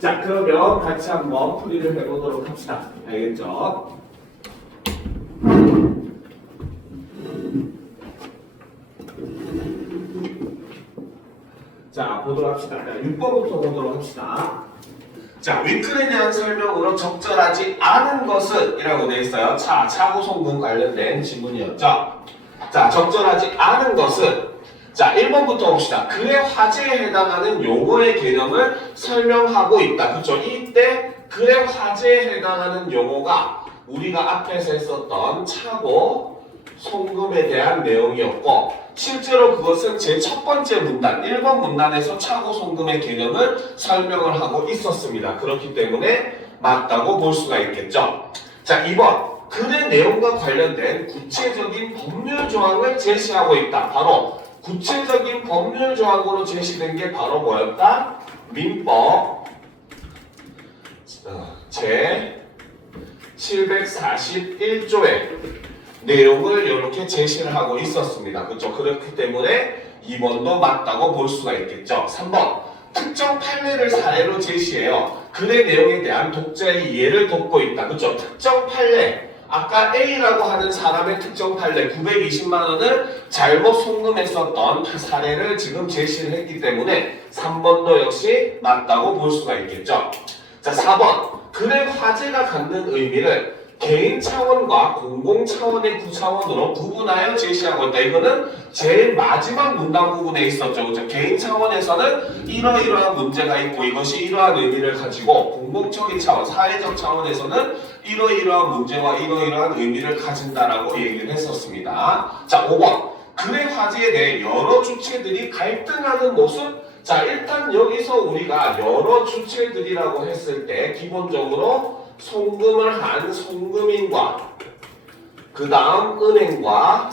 자, 그러면 같이 한번 풀이를 해보도록 합시다. 알겠죠? 자, 보도록 합시다. 6번부터 보도록 합시다. 자, 윙클에 대한 설명으로 적절하지 않은 것은 이라고 되어 있어요. 자, 차고송금 관련된 지문이었죠. 자, 적절하지 않은 것은 자, 1번부터 봅시다. 글의 화제에 해당하는 용어의 개념을 설명하고 있다. 그렇죠? 이때 글의 화제에 해당하는 용어가 우리가 앞에서 했었던 차고 송금에 대한 내용이었고 실제로 그것은 제 첫 번째 문단, 1번 문단에서 차고 송금의 개념을 설명을 하고 있었습니다. 그렇기 때문에 맞다고 볼 수가 있겠죠. 자, 2번. 글의 내용과 관련된 구체적인 법률 조항을 제시하고 있다. 바로 구체적인 법률 조항으로 제시된 게 바로 뭐였다? 민법 제 741조의 내용을 이렇게 제시를 하고 있었습니다. 그렇죠? 그렇기 때문에 2번도 맞다고 볼 수가 있겠죠. 3번. 특정 판례를 사례로 제시해요. 글의 내용에 대한 독자의 이해를 돕고 있다. 그렇죠? 특정 판례. 아까 A라고 하는 사람의 특정 판례 920만 원을 잘못 송금했었던 사례를 지금 제시를 했기 때문에 3번도 역시 맞다고 볼 수가 있겠죠. 자, 4번. 글의 화제가 갖는 의미를 개인 차원과 공공 차원의 구차원으로 구분하여 제시하고 있다. 이거는 제일 마지막 문단 부분에 있었죠. 그렇죠? 개인 차원에서는 이러이러한 문제가 있고 이것이 이러한 의미를 가지고 공공적인 차원, 사회적 차원에서는 이러이러한 문제와 이러이러한 의미를 가진다라고 얘기를 했었습니다. 자, 5번. 글의 화제에 대해 여러 주체들이 갈등하는 모습. 자, 일단 여기서 우리가 여러 주체들이라고 했을 때 기본적으로 송금을 한 송금인과 그 다음 은행과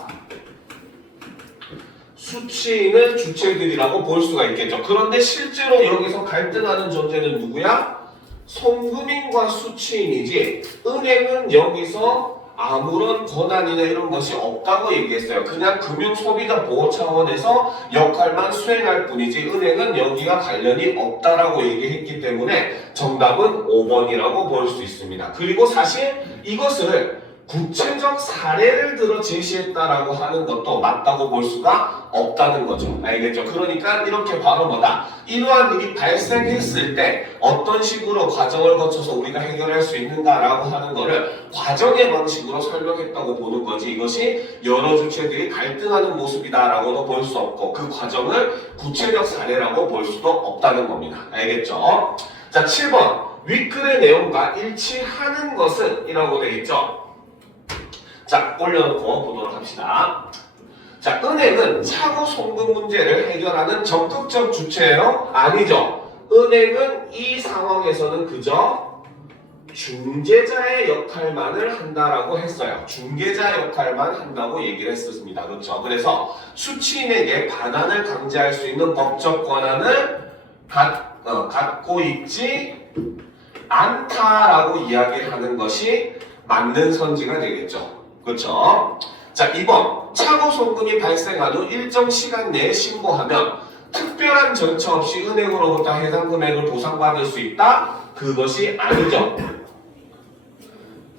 수취인을 주체들이라고 볼 수가 있겠죠. 그런데 실제로 여기서 갈등하는 존재는 누구야? 송금인과 수취인이지 은행은 여기서 아무런 권한이나 이런 것이 없다고 얘기했어요. 그냥 금융소비자 보호 차원에서 역할만 수행할 뿐이지 은행은 여기가 관련이 없다라고 얘기했기 때문에 정답은 5번이라고 볼 수 있습니다. 그리고 사실 이것을 구체적 사례를 들어 제시했다라고 하는 것도 맞다고 볼 수가 없다는 거죠. 알겠죠? 그러니까 이렇게 바로 뭐다? 이러한 일이 발생했을 때 어떤 식으로 과정을 거쳐서 우리가 해결할 수 있는가라고 하는 거를 과정의 방식으로 설명했다고 보는 거지 이것이 여러 주체들이 갈등하는 모습이다라고도 볼 수 없고 그 과정을 구체적 사례라고 볼 수도 없다는 겁니다. 알겠죠? 자, 7번. 윗글의 내용과 일치하는 것은 이라고 되어 있죠. 자, 올려놓고 보도록 합시다. 자, 은행은 차고 송금 문제를 해결하는 적극적 주체예요? 아니죠. 은행은 이 상황에서는 그저 중재자의 역할만을 한다라고 했어요. 중개자 역할만 한다고 얘기를 했었습니다. 그렇죠? 그래서 수취인에게 반환을 강제할 수 있는 법적 권한을 갖고 있지 않다라고 이야기하는 것이 맞는 선지가 되겠죠. 그렇죠? 자, 2번. 차고 송금이 발생한 후 일정 시간 내에 신고하면 특별한 절차 없이 은행으로부터 해당 금액을 보상받을 수 있다? 그것이 아니죠.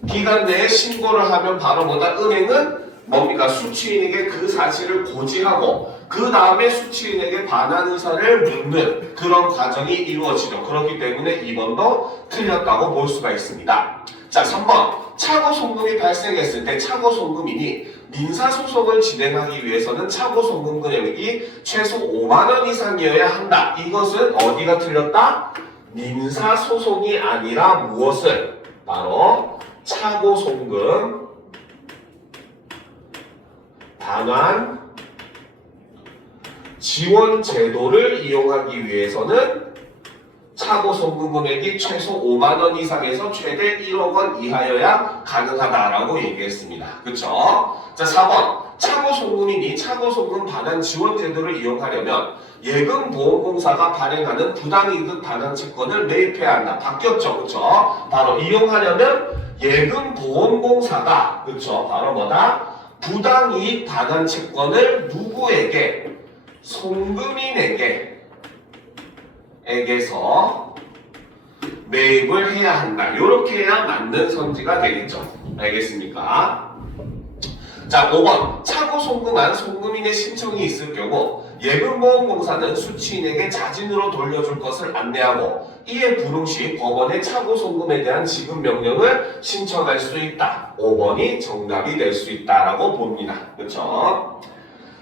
기간 내에 신고를 하면 바로 뭐다? 은행은 뭡니까? 수취인에게 그 사실을 고지하고 그 다음에 수취인에게 반환 의사를 묻는 그런 과정이 이루어지죠. 그렇기 때문에 2번도 틀렸다고 볼 수가 있습니다. 자, 3번. 차고 송금이 발생했을 때 차고 송금인이 민사소송을 진행하기 위해서는 차고 송금 금액이 최소 5만원 이상이어야 한다. 이것은 어디가 틀렸다? 민사소송이 아니라 무엇을? 바로 차고 송금 반환 지원 제도를 이용하기 위해서는 차고 송금 금액이 최소 5만원 이상에서 최대 1억 원 이하여야 가능하다라고 얘기했습니다. 그쵸? 자, 4번. 차고 송금인이 차고 송금 반환 지원 제도를 이용하려면 예금보험공사가 발행하는 부당이득 반환 채권을 매입해야 한다. 바뀌었죠? 그쵸? 바로 이용하려면 예금보험공사가 그쵸? 바로 뭐다? 부당이익 반환 채권을 누구에게? 송금인에게 은행에게서 매입을 해야 한다. 이렇게 해야 맞는 선지가 되겠죠. 알겠습니까? 자, 5번. 차고 송금한 송금인의 신청이 있을 경우 예금보험공사는 수취인에게 자진으로 돌려줄 것을 안내하고 이에 불응 시 법원에 차고 송금에 대한 지급 명령을 신청할 수 있다. 5번이 정답이 될 수 있다라고 봅니다. 그렇죠?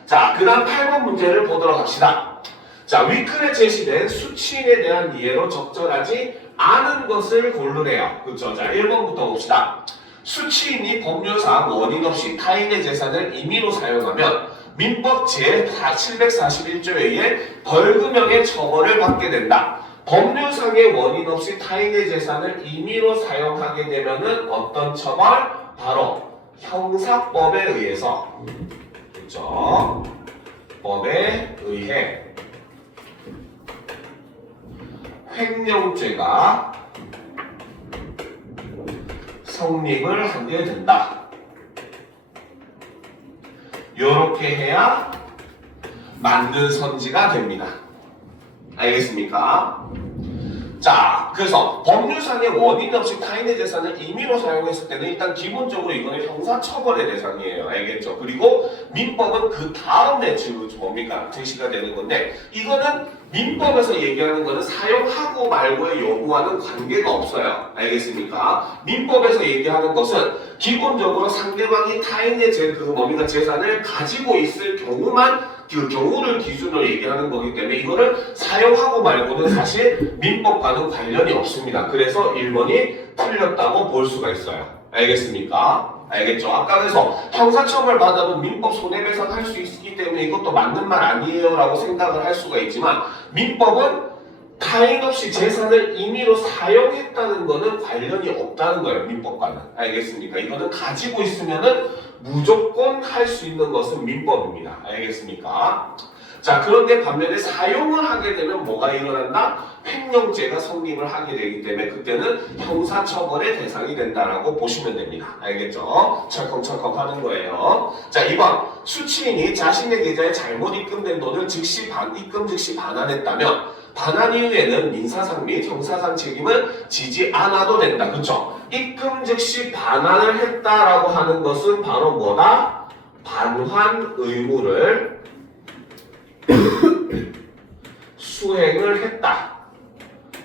자, 그 다음 8번 문제를 보도록 합시다. 자, 윗글에 제시된 수취인에 대한 이해로 적절하지 않은 것을 고르래요. 그렇죠? 자, 1번부터 봅시다. 수취인이 법률상 원인 없이 타인의 재산을 임의로 사용하면 민법 제741조에 의해 벌금형의 처벌을 받게 된다. 법률상의 원인 없이 타인의 재산을 임의로 사용하게 되면은 어떤 처벌? 바로 형사법에 의해서, 그렇죠? 법에 의해 횡령죄가 성립을 하게 된다. 이렇게 해야 만든 선지가 됩니다. 알겠습니까? 자, 그래서 법률상의 원인 없이 타인의 재산을 임의로 사용했을 때는 일단 기본적으로 이거는 형사처벌의 대상이에요. 알겠죠? 그리고 민법은 그 다음에 뭡니까? 제시가 되는 건데 이거는 민법에서 얘기하는 거는 사용하고 말고에 요구하는 관계가 없어요. 알겠습니까? 민법에서 얘기하는 것은 기본적으로 상대방이 타인의 재산을 가지고 있을 경우만 그 경우를 기준으로 얘기하는 거기 때문에 이거를 사용하고 말고는 사실 민법과는 관련이 없습니다. 그래서 1번이 틀렸다고 볼 수가 있어요. 알겠습니까? 알겠죠? 아까 그래서 형사처벌 받아도 민법 손해배상 할 수 있기 때문에 이것도 맞는 말 아니에요 라고 생각을 할 수가 있지만 민법은 타인 없이 재산을 임의로 사용했다는 거는 관련이 없다는 거예요. 민법과는. 알겠습니까? 이거는 가지고 있으면은 무조건 할 수 있는 것은 민법입니다. 알겠습니까? 자, 그런데 반면에 사용을 하게 되면 뭐가 일어난다? 횡령죄가 성립을 하게 되기 때문에 그때는 형사처벌의 대상이 된다라고 보시면 됩니다. 알겠죠? 철컹철컹 하는 거예요. 자, 2번. 수취인이 자신의 계좌에 잘못 입금된 돈을 입금 즉시 반환했다면 반환 이후에는 민사상 및 형사상 책임을 지지 않아도 된다. 그쵸? 입금 즉시 반환을 했다라고 하는 것은 바로 뭐다? 반환 의무를 수행을 했다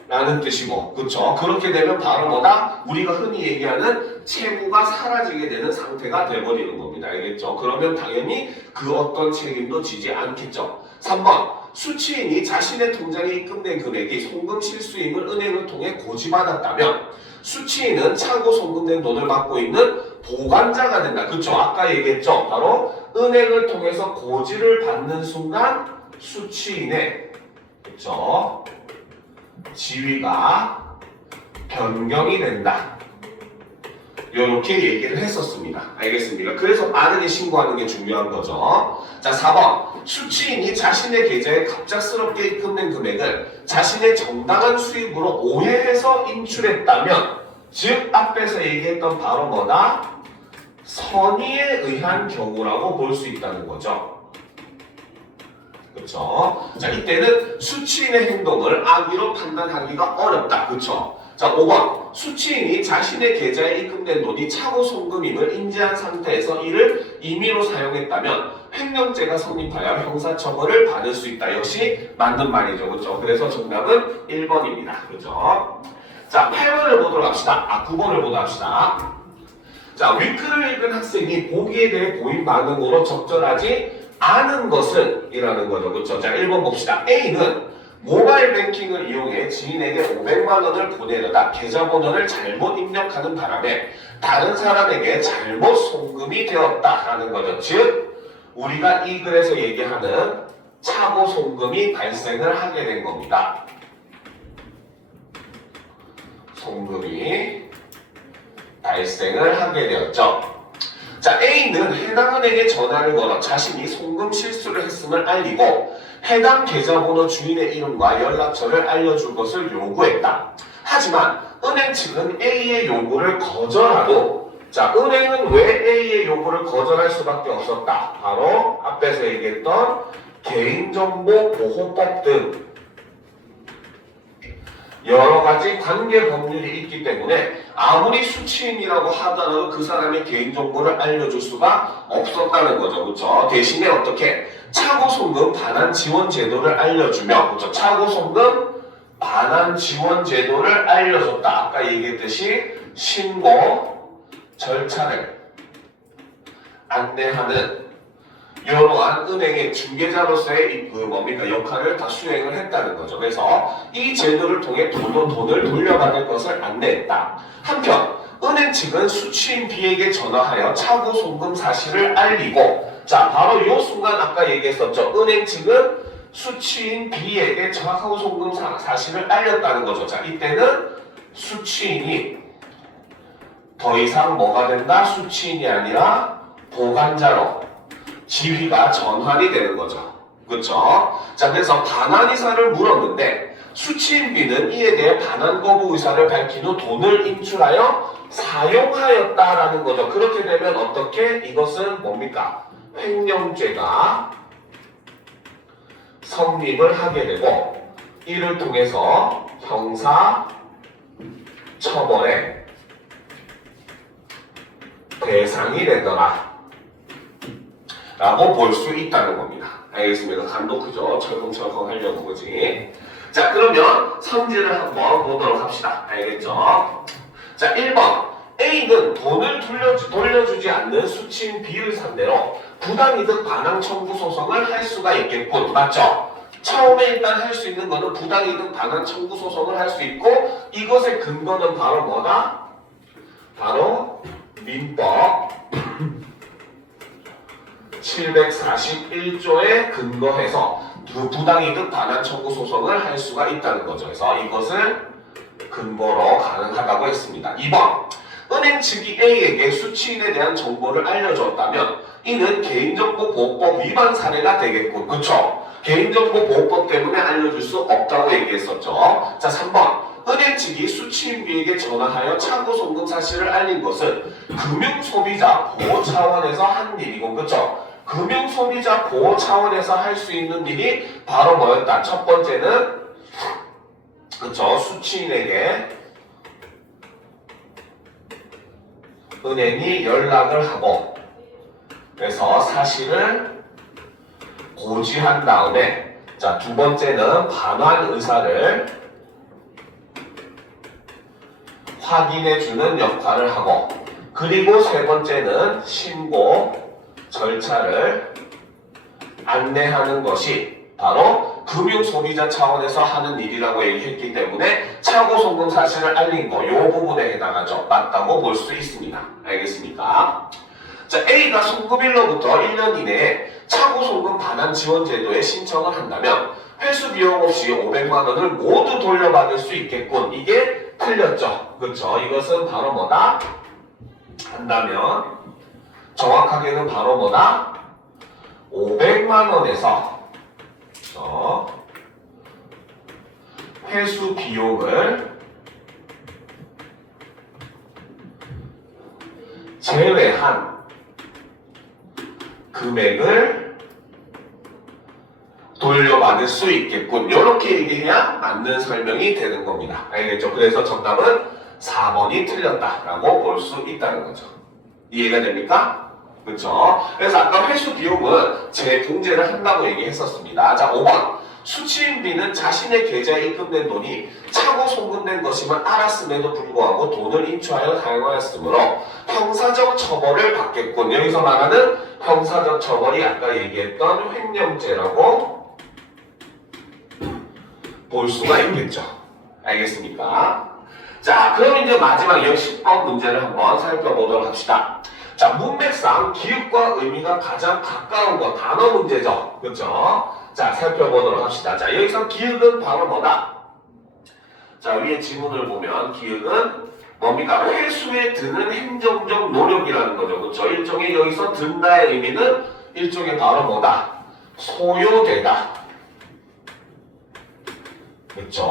라는 뜻이고, 그쵸? 그렇게 되면 바로 뭐다? 우리가 흔히 얘기하는 채무가 사라지게 되는 상태가 돼버리는 겁니다. 알겠죠? 그러면 당연히 그 어떤 책임도 지지 않겠죠. 3번. 수취인이 자신의 통장에 입금된 금액이 송금 실수임을 은행을 통해 고지받았다면 수취인은 차고 송금된 돈을 받고 있는 보관자가 된다. 그쵸? 아까 얘기했죠? 바로 은행을 통해서 고지를 받는 순간 수취인의, 그쵸? 지위가 변경이 된다. 이렇게 얘기를 했었습니다. 알겠습니까? 그래서 빠르게 신고하는 게 중요한 거죠. 자, 4번. 수취인이 자신의 계좌에 갑작스럽게 입금된 금액을 자신의 정당한 수입으로 오해해서 인출했다면, 즉 앞에서 얘기했던 바로 뭐다? 선의에 의한 경우라고 볼 수 있다는 거죠. 그렇죠? 자, 이때는 수취인의 행동을 악의로 판단하기가 어렵다. 그렇죠? 자, 5번. 수취인이 자신의 계좌에 입금된 돈이 차고 송금임을 인지한 상태에서 이를 임의로 사용했다면 횡령죄가 성립하여 형사처벌을 받을 수 있다. 역시 맞는 말이죠. 그렇죠? 그래서 정답은 1번입니다. 그렇죠? 자, 8번을 보도록 합시다. 9번을 보도록 합시다. 자, 윗글을 읽은 학생이 보기에 대해 보인 반응으로 적절하지 않은 것은 이라는 거죠. 그렇죠? 자, 1번 봅시다. A는 모바일 뱅킹을 이용해 지인에게 500만 원을 보내려다 계좌번호를 잘못 입력하는 바람에 다른 사람에게 잘못 송금이 되었다라는 거죠. 즉 우리가 이 글에서 얘기하는 차고 송금이 발생을 하게 된 겁니다. 송금이 발생을 하게 되었죠. 자, A는 해당 은행에 전화를 걸어 자신이 송금 실수를 했음을 알리고 해당 계좌번호 주인의 이름과 연락처를 알려줄 것을 요구했다. 하지만 은행 측은 A의 요구를 거절하고, 자, 은행은 왜 A의 요구를 거절할 수밖에 없었다? 바로 앞에서 얘기했던 개인정보보호법 등 여러 가지 관계 법률이 있기 때문에 아무리 수취인이라고 하더라도 그 사람의 개인정보를 알려줄 수가 없었다는 거죠. 그렇죠? 대신에 어떻게 차고송금 반환 지원 제도를 알려주며, 그렇죠? 차고송금 반환 지원 제도를 알려줬다. 아까 얘기했듯이 신고 절차를 안내하는 이러한 은행의 중개자로서의 역할을 다 수행을 했다는 거죠. 그래서 이 제도를 통해 돈을 돌려받을 것을 안내했다. 한편 은행 측은 수취인 B에게 전화하여 차고 송금 사실을 알리고, 자 바로 이 순간 아까 얘기했었죠. 은행 측은 수취인 B에게 차고 송금 사실을 알렸다는 거죠. 자 이때는 수취인이 더 이상 뭐가 된다? 수취인이 아니라 보관자로 지위가 전환이 되는 거죠. 그렇죠? 자, 그래서 반환 의사를 물었는데 수취인 B는 이에 대해 반환 거부 의사를 밝힌 후 돈을 인출하여 사용하였다라는 거죠. 그렇게 되면 어떻게? 이것은 뭡니까? 횡령죄가 성립을 하게 되고, 이를 통해서 형사 처벌의 대상이 되더라 라고 볼 수 있다는 겁니다. 알겠습니다. 간도 크죠? 철컹철컹 하려고 그지? 자, 그러면 성질을 한번 보도록 합시다. 알겠죠? 자, 1번. A는 돈을 돌려주지 않는 수취인 B를 상대로 부당이득 반환 청구 소송을 할 수가 있겠군. 맞죠? 처음에 일단 할 수 있는 거는 부당이득 반환 청구 소송을 할 수 있고, 이것의 근거는 바로 뭐다? 바로 민법 741조에 근거해서 부당이득 반환 청구 소송을 할 수가 있다는 거죠. 그래서 이것을 근거로 가능하다고 했습니다. 2번. 은행 측이 A에게 수취인에 대한 정보를 알려줬다면 이는 개인정보보호법 위반 사례가 되겠군. 그렇죠? 개인정보보호법 때문에 알려줄 수 없다고 얘기했었죠. 자, 3번. 은행 측이 수취인 B에게 전화하여 차고 송금 사실을 알린 것은 금융소비자 보호 차원에서 한 일이고, 그렇죠? 금융소비자 보호 차원에서 할 수 있는 일이 바로 뭐였다? 첫 번째는 그렇죠? 수취인에게 은행이 연락을 하고, 그래서 사실을 고지한 다음에, 자, 두 번째는 반환 의사를 확인해주는 역할을 하고, 그리고 세 번째는 신고 절차를 안내하는 것이 바로 금융소비자 차원에서 하는 일이라고 얘기했기 때문에 차고 송금 사실을 알린 거, 요 부분에 해당하죠. 맞다고 볼 수 있습니다. 알겠습니까? 자, A가 송금일로부터 1년 이내에 차고 송금 반환 지원 제도에 신청을 한다면 회수 비용 없이 500만 원을 모두 돌려받을 수 있겠군. 이게 틀렸죠. 그렇죠? 이것은 바로 뭐다? 한다면 정확하게는 바로 뭐다? 500만 원에서 회수 비용을 제외한 금액을 돌려받을 수 있겠군. 이렇게 얘기해야 맞는 설명이 되는 겁니다. 알겠죠? 그래서 정답은 4번이 틀렸다라고 볼 수 있다는 거죠. 이해가 됩니까? 그렇죠? 그래서 아까 회수 비용은 재공제를 한다고 얘기했었습니다. 자, 5번. 수취인 B는 자신의 계좌에 입금된 돈이 차고 송금된 것임을 알았음에도 불구하고 돈을 인출하여 사용하였으므로 형사적 처벌을 받겠군. 여기서 말하는 형사적 처벌이 아까 얘기했던 횡령죄라고 볼 수가 있겠죠. 알겠습니까? 자, 그럼 이제 마지막 10번 문제를 한번 살펴보도록 합시다. 자, 문맥상 기읍과 의미가 가장 가까운 거, 단어 문제죠. 그렇죠? 자, 살펴보도록 합시다. 자, 여기서 기읍은 바로 뭐다? 자, 위에 지문을 보면 기읍은 뭡니까? 회수에 드는 행정적 노력이라는 거죠. 그렇죠? 일종의 여기서 든다의 의미는 일종의 바로 뭐다? 소요되다. 그렇죠?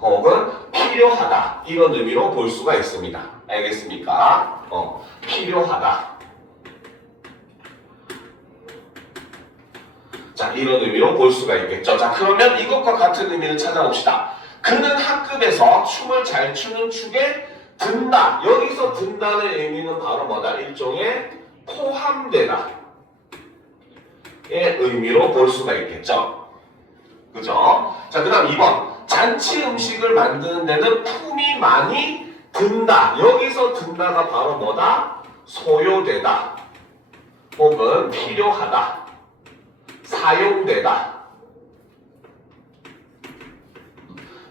혹은 필요하다. 이런 의미로 볼 수가 있습니다. 알겠습니까? 필요하다. 자, 이런 의미로 볼 수가 있겠죠. 자, 그러면 이것과 같은 의미를 찾아봅시다. 그는 학급에서 춤을 잘 추는 축에 든다. 여기서 든다는 의미는 바로 뭐다? 일종의 포함되다 의 의미로 볼 수가 있겠죠. 그죠? 자, 그 다음 2번. 잔치 음식을 만드는 데는 품이 많이 든다. 여기서 든다가 바로 뭐다? 소요되다. 혹은 필요하다. 사용되다.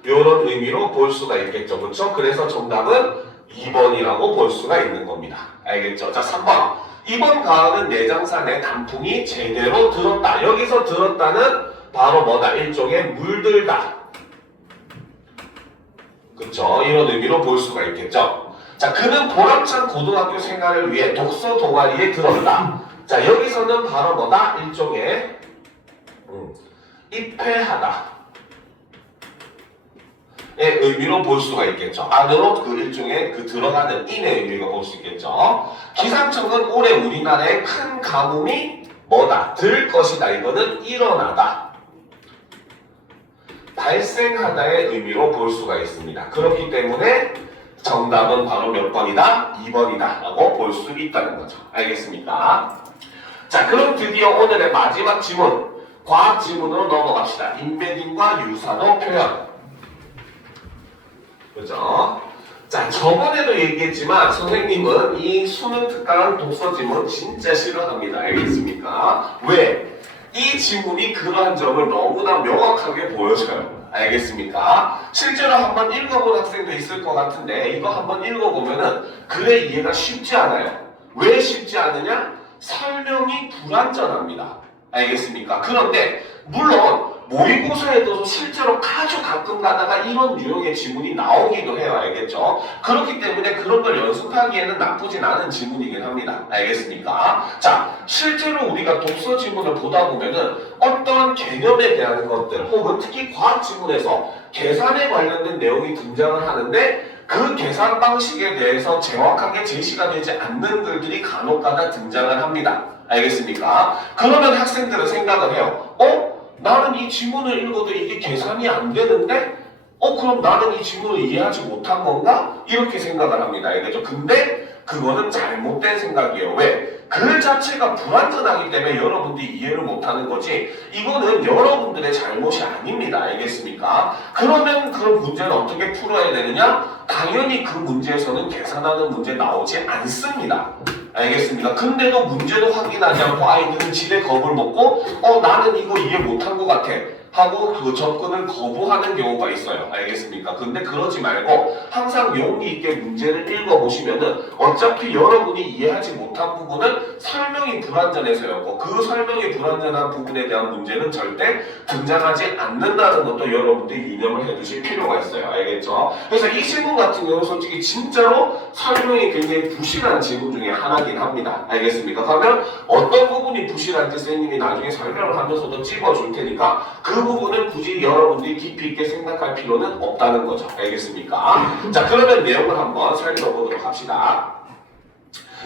이런 의미로 볼 수가 있겠죠. 그렇죠? 그래서 정답은 2번이라고 볼 수가 있는 겁니다. 알겠죠? 자, 3번. 이번 가을은 내장산에 단풍이 제대로 들었다. 여기서 들었다는 바로 뭐다? 일종의 물들다. 그쵸? 이런 의미로 볼 수가 있겠죠. 자, 그는 보람찬 고등학교 생활을 위해 독서 동아리에 들었다. 자, 여기서는 바로 뭐다? 일종의 입회하다 의 의미로 볼 수가 있겠죠. 안으로 그 일종의 그 들어가는 인의 의미가 볼 수 있겠죠. 기상청은 올해 우리나라에 큰 가뭄이 뭐다? 들 것이다. 이거는 일어나다. 발생하다의 의미로 볼 수가 있습니다. 그렇기 때문에 정답은 바로 몇 번이다? 2번이다 라고 볼 수 있다는 거죠. 알겠습니까? 자, 그럼 드디어 오늘의 마지막 지문, 과학 지문으로 넘어갑시다. 인베딩과 유사도 표현. 그죠? 자, 저번에도 얘기했지만 선생님은 이 수능 특강한 독서 지문 진짜 싫어합니다. 알겠습니까? 왜? 이 지문이 그러한 점을 너무나 명확하게 보여줘요. 알겠습니까? 실제로 한번 읽어본 학생도 있을 것 같은데 이거 한번 읽어보면은 글의 이해가 쉽지 않아요. 왜 쉽지 않으냐? 설명이 불완전합니다. 알겠습니까? 그런데 물론 모의고사에도 실제로 아주 가끔 가다가 이런 유형의 지문이 나오기도 해요. 알겠죠? 그렇기 때문에 그런 걸 연습하기에는 나쁘진 않은 지문이긴 합니다. 알겠습니까? 자, 실제로 우리가 독서 지문을 보다 보면은 어떤 개념에 대한 것들 혹은 특히 과학 지문에서 계산에 관련된 내용이 등장을 하는데 그 계산 방식에 대해서 정확하게 제시가 되지 않는 글들이 간혹가다 등장을 합니다. 알겠습니까? 그러면 학생들은 생각을 해요. 나는 이 지문을 읽어도 이게 계산이 안 되는데 그럼 나는 이 지문을 이해하지 못한 건가? 이렇게 생각을 합니다. 알겠죠? 근데 그거는 잘못된 생각이에요. 왜? 글 자체가 불완전하기 때문에 여러분들이 이해를 못하는 거지 이거는 여러분들의 잘못이 아닙니다. 알겠습니까? 그러면 그 문제는 어떻게 풀어야 되느냐? 당연히 그 문제에서는 계산하는 문제 나오지 않습니다. 알겠습니까? 근데도 문제도 확인하지 않고 아이들은 지레 겁을 먹고 나는 이거 이해 못한 것 같아 하고 그 접근을 거부하는 경우가 있어요. 알겠습니까? 근데 그러지 말고 항상 용기 있게 문제를 읽어보시면은 어차피 여러분이 이해하지 못한 부분은 설명이 불완전해서였고 그 설명이 불완전한 부분에 대한 문제는 절대 등장하지 않는다는 것도 여러분들이 유념을 해두실 필요가 있어요. 알겠죠? 그래서 이 질문 같은 경우는 솔직히 진짜로 설명이 굉장히 부실한 질문 중에 하나긴 합니다. 알겠습니까? 그러면 어떤 부분이 부실한지 선생님이 나중에 설명을 하면서도 찝어줄 테니까 그 부분은 굳이 여러분들이 깊이 있게 생각할 필요는 없다는 거죠. 알겠습니까? 자, 그러면 내용을 한번 살펴보도록 합시다.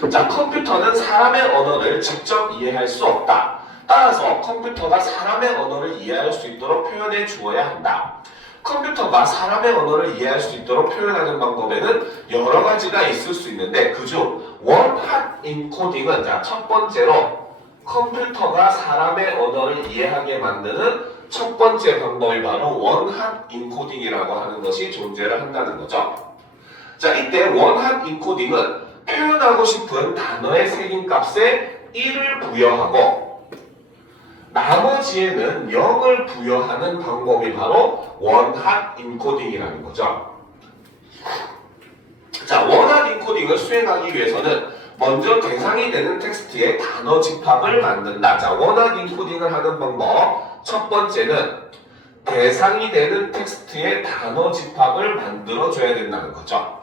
자, 컴퓨터는 사람의 언어를 직접 이해할 수 없다. 따라서 컴퓨터가 사람의 언어를 이해할 수 있도록 표현해 주어야 한다. 컴퓨터가 사람의 언어를 이해할 수 있도록 표현하는 방법에는 여러 가지가 있을 수 있는데 그중 원핫 인코딩은 자, 첫 번째로 컴퓨터가 사람의 언어를 이해하게 만드는 첫 번째 방법이 바로 원핫 인코딩이라고 하는 것이 존재를 한다는 거죠. 자, 이때 원핫 인코딩은 표현하고 싶은 단어의 색인값에 1을 부여하고 나머지에는 0을 부여하는 방법이 바로 원핫 인코딩이라는 거죠. 자, 원핫 인코딩을 수행하기 위해서는 먼저 대상이 되는 텍스트의 단어 집합을 만든다. 자, 원핫 인코딩을 하는 방법 첫 번째는 대상이 되는 텍스트의 단어 집합을 만들어줘야 된다는 거죠.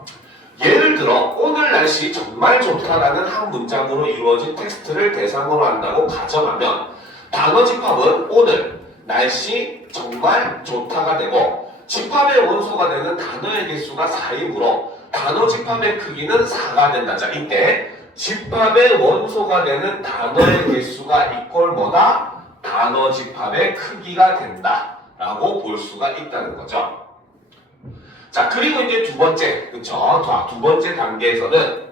예를 들어 오늘 날씨 정말 좋다라는 한 문장으로 이루어진 텍스트를 대상으로 한다고 가정하면 단어 집합은 오늘, 날씨, 정말 좋다가 되고 집합의 원소가 되는 단어의 개수가 4이므로 단어 집합의 크기는 4가 된다. 자, 이때 집합의 원소가 되는 단어의 개수가 이꼴 뭐다? 단어 집합의 크기가 된다 라고 볼 수가 있다는 거죠. 자, 그리고 이제 두 번째, 그쵸? 자, 두 번째 단계에서는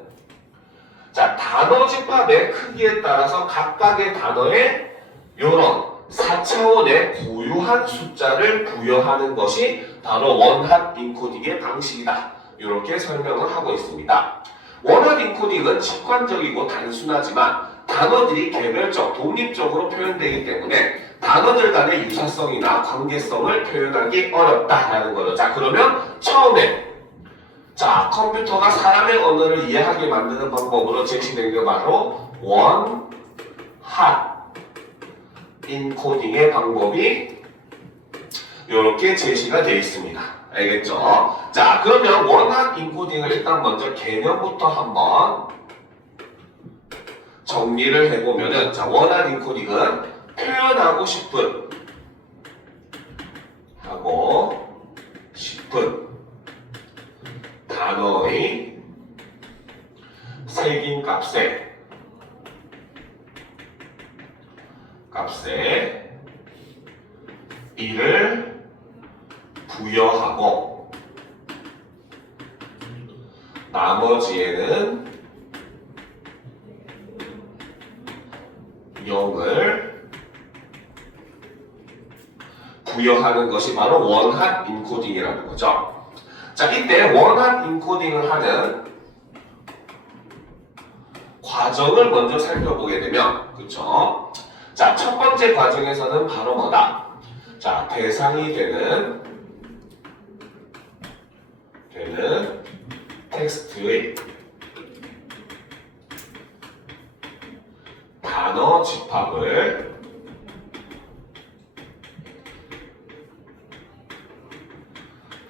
자, 단어 집합의 크기에 따라서 각각의 단어에 요런 4차원의 고유한 숫자를 부여하는 것이 바로 원핫 인코딩의 방식이다. 이렇게 설명을 하고 있습니다. 원핫 인코딩은 직관적이고 단순하지만 단어들이 개별적, 독립적으로 표현되기 때문에 단어들 간의 유사성이나 관계성을 표현하기 어렵다라는 거죠. 자, 그러면 처음에 자, 컴퓨터가 사람의 언어를 이해하게 만드는 방법으로 제시된 게 바로 원핫 인코딩의 방법이 이렇게 제시가 되어 있습니다. 알겠죠? 자, 그러면 원핫 인코딩을 일단 먼저 개념부터 한번 정리를 해보면은, 자, 원핫 인코딩은 표현하고 싶은 단어의 새긴 값에 이를 부여하고 나머지에는 0을 부여하는 것이 바로 원핫 인코딩이라는 거죠. 자, 이때 원핫 인코딩을 하는 과정을 먼저 살펴보게 되면, 그쵸? 자, 첫 번째 과정에서는 바로 뭐다? 자, 대상이 되는 텍스트의 단어 집합을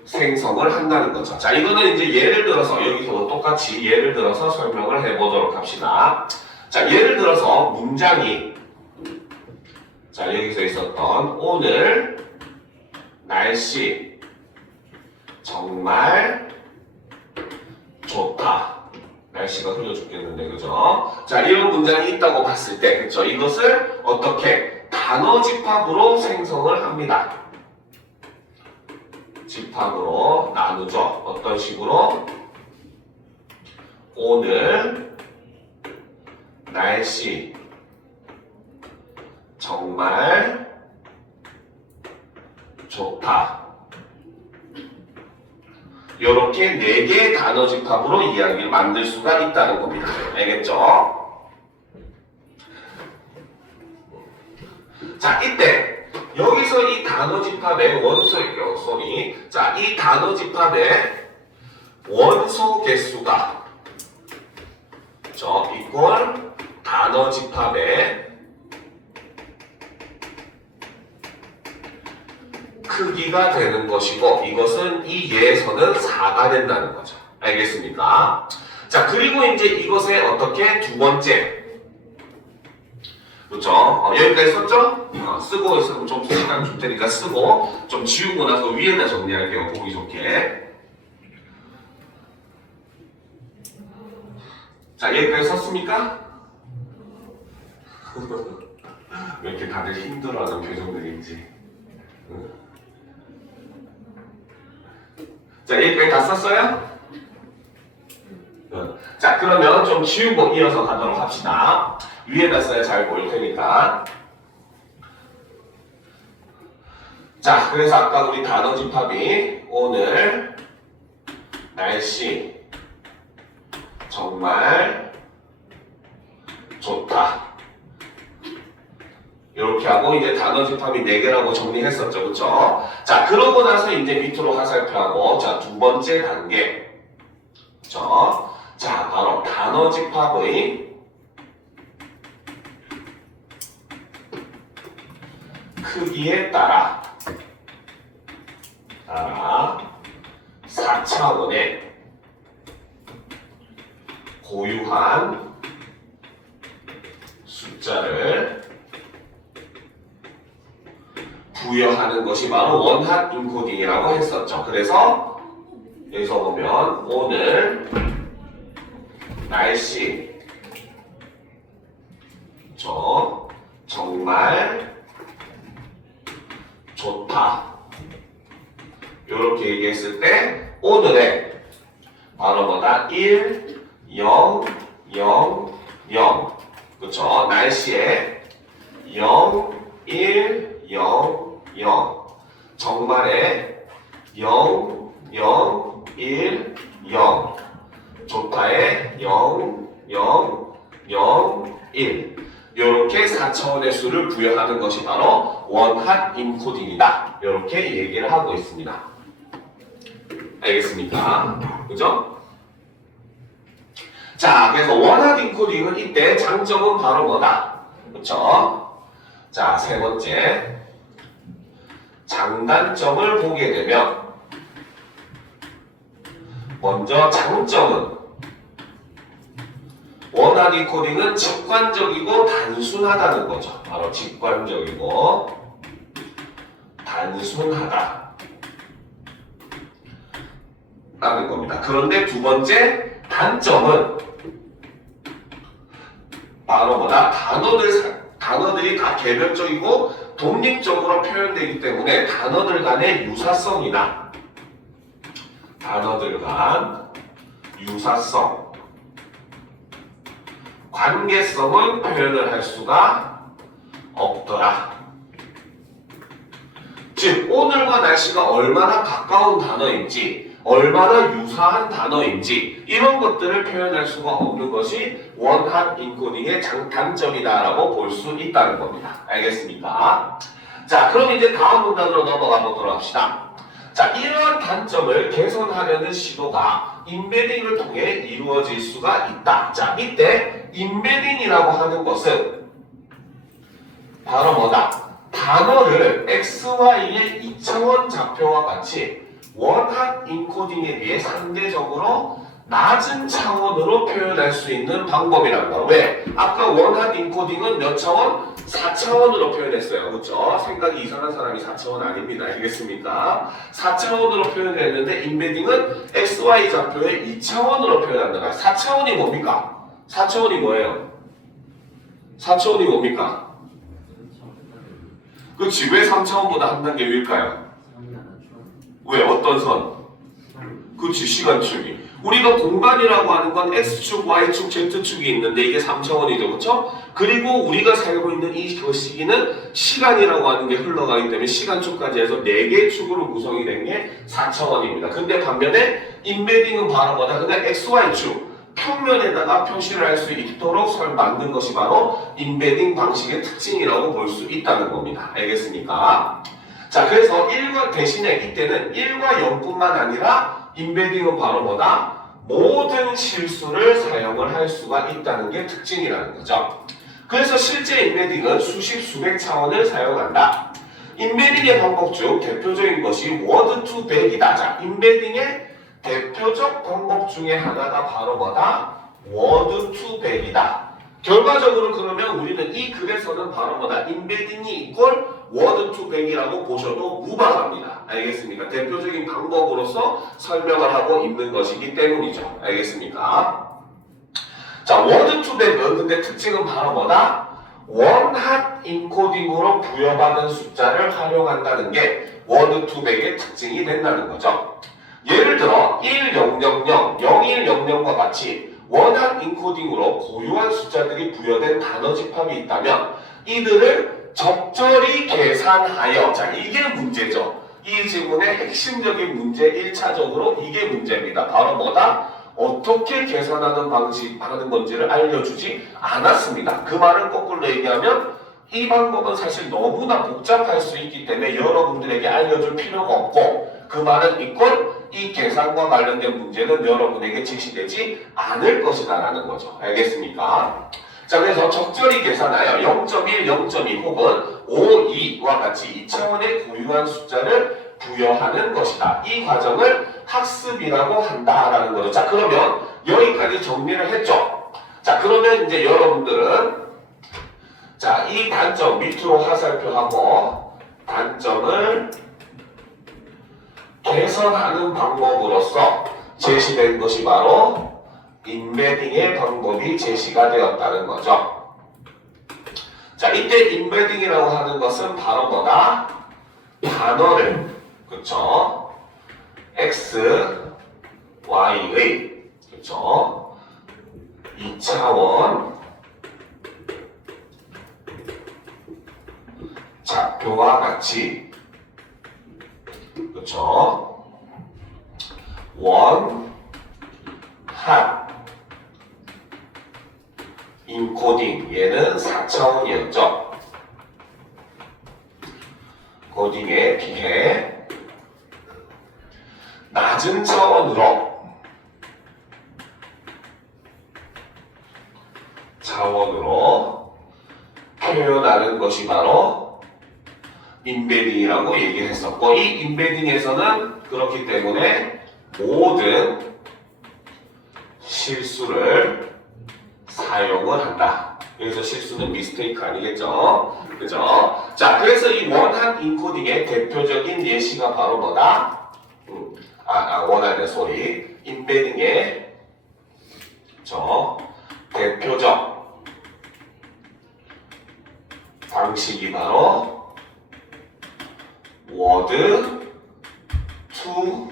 생성을 한다는 거죠. 자, 이거는 이제 예를 들어서 여기서 똑같이 예를 들어서 설명을 해보도록 합시다. 자, 예를 들어서 문장이 자, 여기서 있었던 오늘 날씨 정말 좋다. 날씨가 흐려 죽겠는데, 그죠? 자, 이런 문장이 있다고 봤을 때, 그죠? 이것을 어떻게 단어 집합으로 생성을 합니다. 집합으로 나누죠. 어떤 식으로? 오늘 날씨 정말 좋다. 이렇게 4개의 단어 집합으로 이야기를 만들 수가 있다는 겁니다. 알겠죠? 자, 이때 여기서 이 단어 집합의 자, 이 단어 집합의 원소 개수가 이꼴 단어 집합의 크기가 되는 것이고, 이것은 이 예에서는 4가 된다는 거죠. 알겠습니까? 자, 그리고 이제 이것의 어떻게 두 번째, 그렇죠? 여기까지 썼죠? 쓰고 있으면 좀 시간 줄 테니까 쓰고 좀 지우고 나서 위에다 정리할게요. 보기 좋게. 자, 여기까지 썼습니까? 왜 이렇게 다들 힘들어하는 표정들인지. 자, 여기까지 다 썼어요? 자, 그러면 좀 지우고 이어서 가도록 합시다. 위에다 써야 잘 보일 테니까. 자, 그래서 아까 우리 단어 집합이 오늘 날씨 정말 좋다. 이렇게 하고 이제 단어 집합이 4개라고 정리했었죠. 그쵸? 자, 그러고 나서 이제 밑으로 화살표하고, 자, 두 번째 단계. 그쵸? 자, 바로 단어 집합의 크기에 따라 4차원의 고유한 숫자를 부여하는 것이 바로 원핫 인코딩이라고 했었죠. 그래서 여기서 보면 오늘 날씨 정말 좋다. 이렇게 얘기했을 때 오늘의 바로 뭐다? 1, 0, 0, 0. 그쵸? 날씨에 0, 1, 0, 0. 정말에 0, 0, 1, 0. 조타에 0, 0, 0, 1. 이렇게 4차원의 수를 부여하는 것이 바로 원핫 인코딩이다. 이렇게 얘기를 하고 있습니다. 알겠습니까? 그죠? 자, 그래서 원핫 인코딩은 이때 장점은 바로 뭐다? 그쵸? 자, 세 번째. 장단점을 보게 되면 먼저 장점은 원핫 인코딩은 직관적이고 단순하다는 거죠. 바로 직관적이고 단순하다 라는 겁니다. 그런데 두 번째 단점은 바로 뭐다? 단어들이 다 개별적이고 독립적으로 표현되기 때문에 단어들 간의 유사성이나 단어들 간 유사성, 관계성은 표현을 할 수가 없더라. 즉 오늘과 날씨가 얼마나 가까운 단어인지, 얼마나 유사한 단어인지 이런 것들을 표현할 수가 없는 것이 원핫 인코딩의 단점이다라고 볼 수 있다는 겁니다. 알겠습니까? 자, 그럼 이제 다음 문단으로 넘어가 보도록 합시다. 자, 이러한 단점을 개선하려는 시도가 인베딩을 통해 이루어질 수가 있다. 자, 이때 인베딩이라고 하는 것은 바로 뭐다? 단어를 XY의 2차원 좌표와 같이 원핫 인코딩에 비해 상대적으로 낮은 차원으로 표현할 수 있는 방법이라는 거. 왜? 아까 원핫 인코딩은 몇 차원? 4차원으로 표현했어요. 그렇죠? 생각이 이상한 사람이 4차원 아닙니다. 알겠습니까? 4차원으로 표현했는데 인베딩은 XY 좌표의 2차원으로 표현한다. 4차원이 뭡니까? 4차원이 뭐예요? 4차원이 뭡니까? 그렇지. 왜 3차원보다 한 단계 위일까요? 왜? 어떤 선? 그렇지. 시간축이. 우리가 공간이라고 하는 건 X축, Y축, Z축이 있는데 이게 3차원이죠. 그렇죠? 그리고 우리가 살고 있는 이 시기는 시간이라고 하는 게 흘러가기 때문에 시간축까지 해서 4개의 축으로 구성이 된 게 4차원입니다. 근데 반면에 인베딩은 바로 뭐다? 그냥 XY축. 평면에다가 표시를 할 수 있도록 만든 것이 바로 인베딩 방식의 특징이라고 볼 수 있다는 겁니다. 알겠습니까? 자, 그래서 1과 대신에 이때는 1과 0뿐만 아니라 인베딩은 바로 뭐다? 모든 실수를 사용을 할 수가 있다는 게 특징이라는 거죠. 그래서 실제 인베딩은 수십 수백 차원을 사용한다. 인베딩의 방법 중 대표적인 것이 워드 투 백이다. 자, 인베딩의 대표적 방법 중에 하나가 바로 뭐다? 워드 투 백이다. 결과적으로 그러면 우리는 이 글에서는 바로 뭐다? 인베딩이 이퀄 워드 투 백이라고 보셔도 무방합니다. 알겠습니까? 대표적인 방법으로서 설명을 하고 있는 것이기 때문이죠. 알겠습니까? 자, 워드 투 백은 근데 특징은 바로 뭐다? 원핫 인코딩으로 부여받은 숫자를 활용한다는 게 워드 투 백의 특징이 된다는 거죠. 예를 들어 1000, 0100과 같이 원핫 인코딩으로 고유한 숫자들이 부여된 단어 집합이 있다면 이들을 적절히 계산하여, 자, 이게 문제죠. 이 질문의 핵심적인 문제 1차적으로 이게 문제입니다. 바로 뭐다? 어떻게 계산하는 하는 건지를 알려주지 않았습니다. 그 말은 거꾸로 얘기하면 이 방법은 사실 너무나 복잡할 수 있기 때문에 여러분들에게 알려줄 필요가 없고, 그 말은 이 계산과 관련된 문제는 여러분에게 제시되지 않을 것이다 라는 거죠. 알겠습니까? 자, 그래서 적절히 계산하여 0.1, 0.2 혹은 5, 2와 같이 2차원의 고유한 숫자를 부여하는 것이다. 이 과정을 학습이라고 한다라는 거죠. 자, 그러면 여기까지 정리를 했죠. 자, 그러면 이제 여러분들은 자, 이 단점 밑으로 화살표하고 단점을 개선하는 방법으로서 제시된 것이 바로 인베딩의 방법이 제시가 되었다는 거죠. 자, 이때 인베딩이라고 하는 것은 바로 뭐다? 단어를, 그쵸? x, y의 그렇죠? 2차원 좌표와 같이 그렇죠? 원, 핫, 인코딩 얘는 4차원이었죠. 코딩에 비해 낮은 차원으로 표현하는 것이 바로 인베딩이라고 얘기를 했었고, 이 인베딩에서는 그렇기 때문에 모든 실수를 사용을 한다. 그래서 실수는 미스테이크 아니겠죠? 그죠? 자, 그래서 이 원한 인코딩의 대표적인 예시가 바로 뭐다? 원한의 소리. 인베딩의 대표적 방식이 바로 워드 투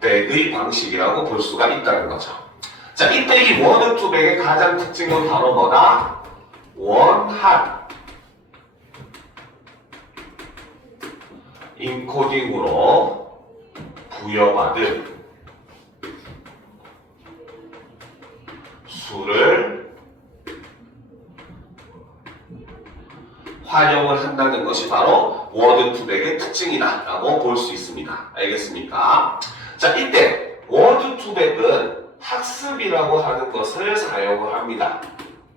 백의 방식이라고 볼 수가 있다는 거죠. 자, 이때 이 워드 투 백의 가장 특징은 바로 뭐다? 원한 인코딩으로 부여받은 수를 활용을 한다는 것이 바로 워드 투 백의 특징이다 라고 볼 수 있습니다. 알겠습니까? 자, 이때 워드 투 백은 학습이라고 하는 것을 사용을 합니다.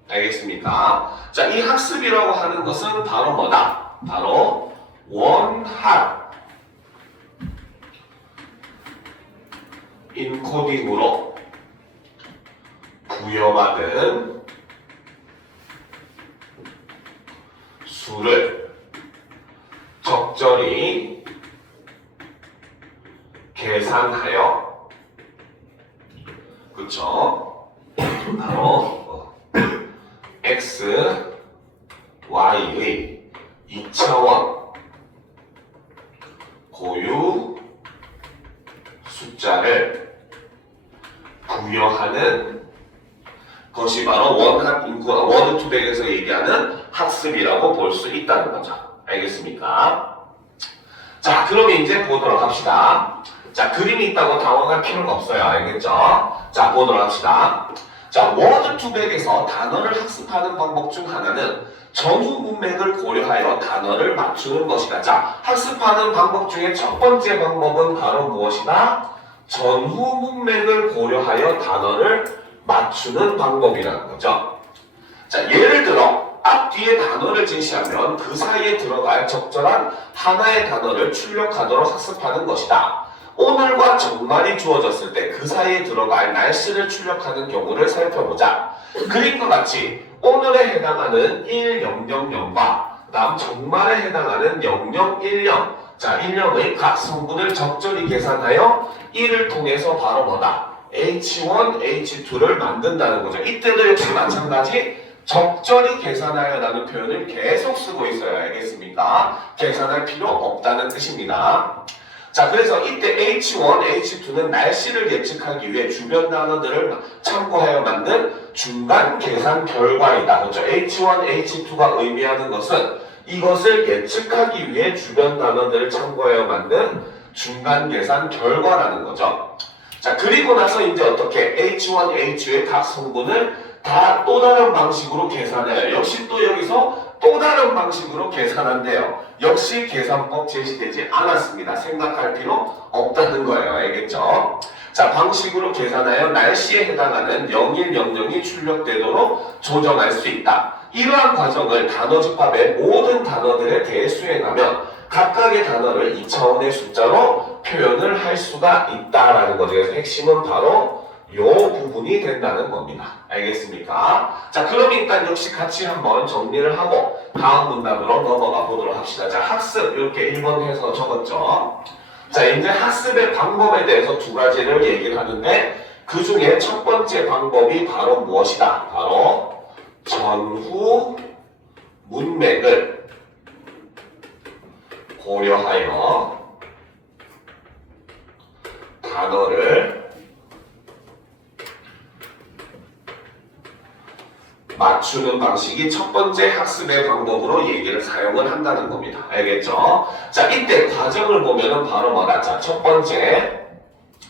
알겠습니까? 자, 이 학습이라고 하는 것은 바로 뭐다? 바로 원한 인코딩으로 부여받은 수를 적절히 계산하여 그쵸? 바로 x, y의 2차원 고유 숫자를 부여하는 것이 바로 원한 인코딩, 워드 투 백에서 얘기하는 학습이라고 볼 수 있다는 거죠. 알겠습니까? 자, 그러면 이제 보도록 합시다. 자, 그림이 있다고 당황할 필요가 없어요. 알겠죠? 자, 보도록 합시다. 자, 워드 투 백에서 단어를 학습하는 방법 중 하나는 전후 문맥을 고려하여 단어를 맞추는 것이다. 자, 학습하는 방법 중에 첫 번째 방법은 바로 무엇이다? 전후 문맥을 고려하여 단어를 맞추는 방법이라는 거죠. 자, 예를 들어 앞뒤에 단어를 제시하면 그 사이에 들어갈 적절한 하나의 단어를 출력하도록 학습하는 것이다. 오늘과 정말이 주어졌을 때 그 사이에 들어갈 날씨를 출력하는 경우를 살펴보자. 그림과 같이 오늘에 해당하는 1000과 그 다음 정말에 해당하는 0010 자, 10의 각 성분을 적절히 계산하여 이를 통해서 바로 뭐다? H1, H2를 만든다는 거죠. 이때도 역시 마찬가지 적절히 계산하여 라는 표현을 계속 쓰고 있어요. 알겠습니까? 계산할 필요 없다는 뜻입니다. 자, 그래서 이때 H1, H2는 날씨를 예측하기 위해 주변 단어들을 참고하여 만든 중간 계산 결과이다. 그렇죠? H1, H2가 의미하는 것은 이것을 예측하기 위해 주변 단어들을 참고하여 만든 중간 계산 결과라는 거죠. 자, 그리고 나서 이제 어떻게 H1, H2의 각 성분을 다 또 다른 방식으로 계산해요. 역시 또 여기서 또 다른 방식으로 계산한대요. 역시 계산법 제시되지 않았습니다. 생각할 필요 없다는 거예요. 알겠죠? 자, 방식으로 계산하여 날씨에 해당하는 0100이 출력되도록 조정할 수 있다. 이러한 과정을 단어 집합의 모든 단어들에 대수행하면 각각의 단어를 2차원의 숫자로 표현을 할 수가 있다라는 거죠. 그래서 핵심은 바로 이 부분이 된다는 겁니다. 알겠습니까? 자, 그럼 일단 역시 같이 한번 정리를 하고 다음 문단으로 넘어가 보도록 합시다. 자, 학습 이렇게 1번 해서 적었죠. 자, 이제 학습의 방법에 대해서 두 가지를 얘기를 하는데 그 중에 첫 번째 방법이 바로 무엇이다? 바로 전후 문맥을 고려하여 단어를 맞추는 방식이 첫 번째 학습의 방법으로 얘기를 사용을 한다는 겁니다. 알겠죠? 자, 이때 과정을 보면은 바로 뭐다? 자, 첫 번째.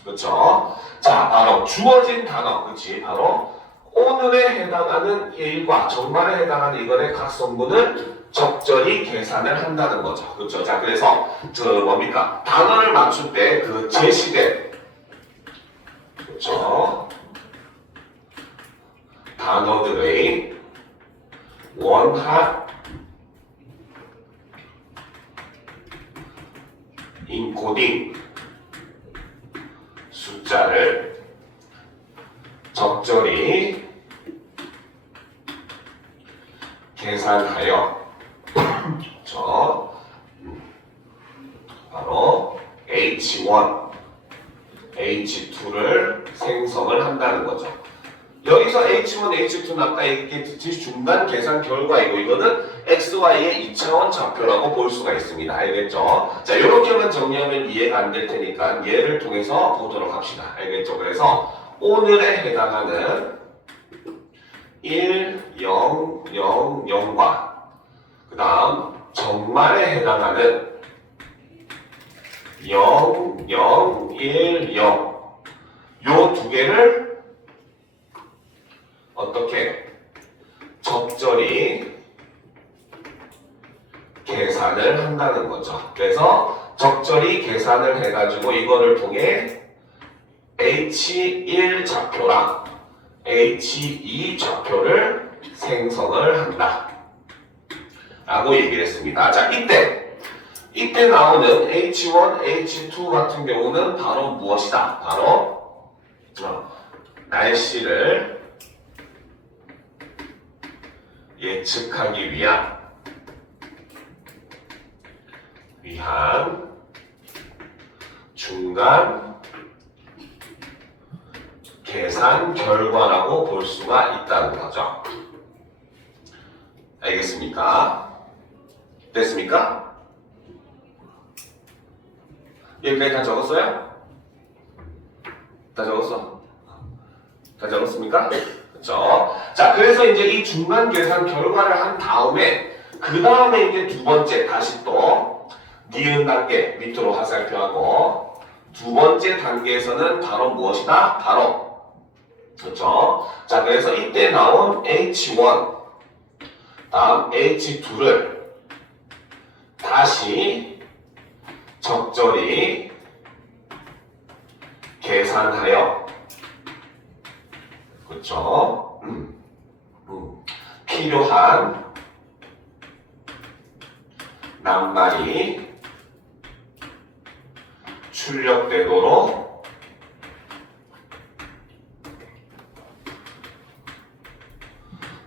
그렇죠? 자, 바로 주어진 단어. 그렇지? 바로 오늘에 해당하는 일과 정말에 해당하는 이거의 각 성분을 적절히 계산을 한다는 거죠. 그렇죠? 자, 그래서 뭡니까? 단어를 맞출 때 그 제시된 그렇죠? 단어들의 원한 인코딩 숫자를 적절히 계산하여 바로 H1, H2를 생성을 한다는 거죠. 여기서 H1, H2는 아까 얘기했듯이 중간 계산 결과이고 이거는 XY의 2차원 좌표라고 볼 수가 있습니다. 알겠죠? 자, 이렇게만 정리하면 이해가 안 될 테니까 예를 통해서 보도록 합시다. 알겠죠? 그래서 오늘에 해당하는 1, 0, 0, 0과 그 다음 정말에 해당하는 0, 0, 1, 0 요 두 개를 어떻게 적절히 계산을 한다는 거죠. 그래서 적절히 계산을 해가지고 이거를 통해 H1 좌표랑 H2 좌표를 생성을 한다 라고 얘기를 했습니다. 자, 이때 나오는 H1, H2 같은 경우는 바로 무엇이다? 바로 날씨를 예측하기 위한 중간 계산 결과라고 볼 수가 있다는 거죠. 알겠습니까? 됐습니까? 여기까지 다 적었어요? 다 적었어? 다 적었습니까? 그렇죠? 자, 그래서 이제 이 중간 계산 결과를 한 다음에 그 다음에 이제 두 번째 다시 또 니은 단계 밑으로 화살표하고 두 번째 단계에서는 바로 무엇이다? 바로 그렇죠? 자, 그래서 이때 나온 H1 다음 H2를 다시 적절히 계산하여 그렇죠? 필요한 낱말이 출력되도록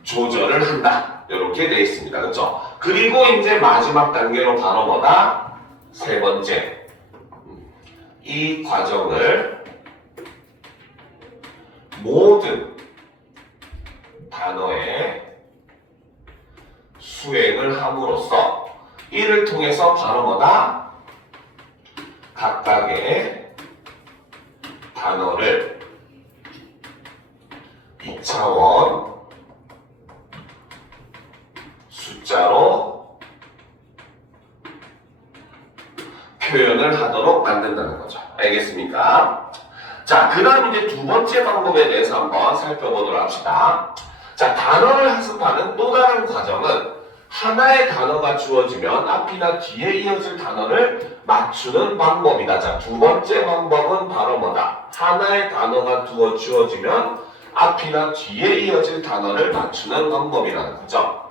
조절을 한다. 이렇게 되어 있습니다. 그렇죠? 그리고 이제 마지막 단계로 바로 뭐다? 세 번째. 이 과정을 모든 단어에 수행을 함으로써 이를 통해서 바로 뭐다? 각각의 단어를 2차원 숫자로 표현을 하도록 만든다는 거죠. 알겠습니까? 자, 그 다음 이제 두 번째 방법에 대해서 한번 살펴보도록 합시다. 자, 단어를 학습하는 또 다른 과정은 하나의 단어가 주어지면 앞이나 뒤에 이어질 단어를 맞추는 방법이다. 자, 두 번째 방법은 바로 뭐다? 하나의 단어가 주어지면 앞이나 뒤에 이어질 단어를 맞추는 방법이라는 거죠.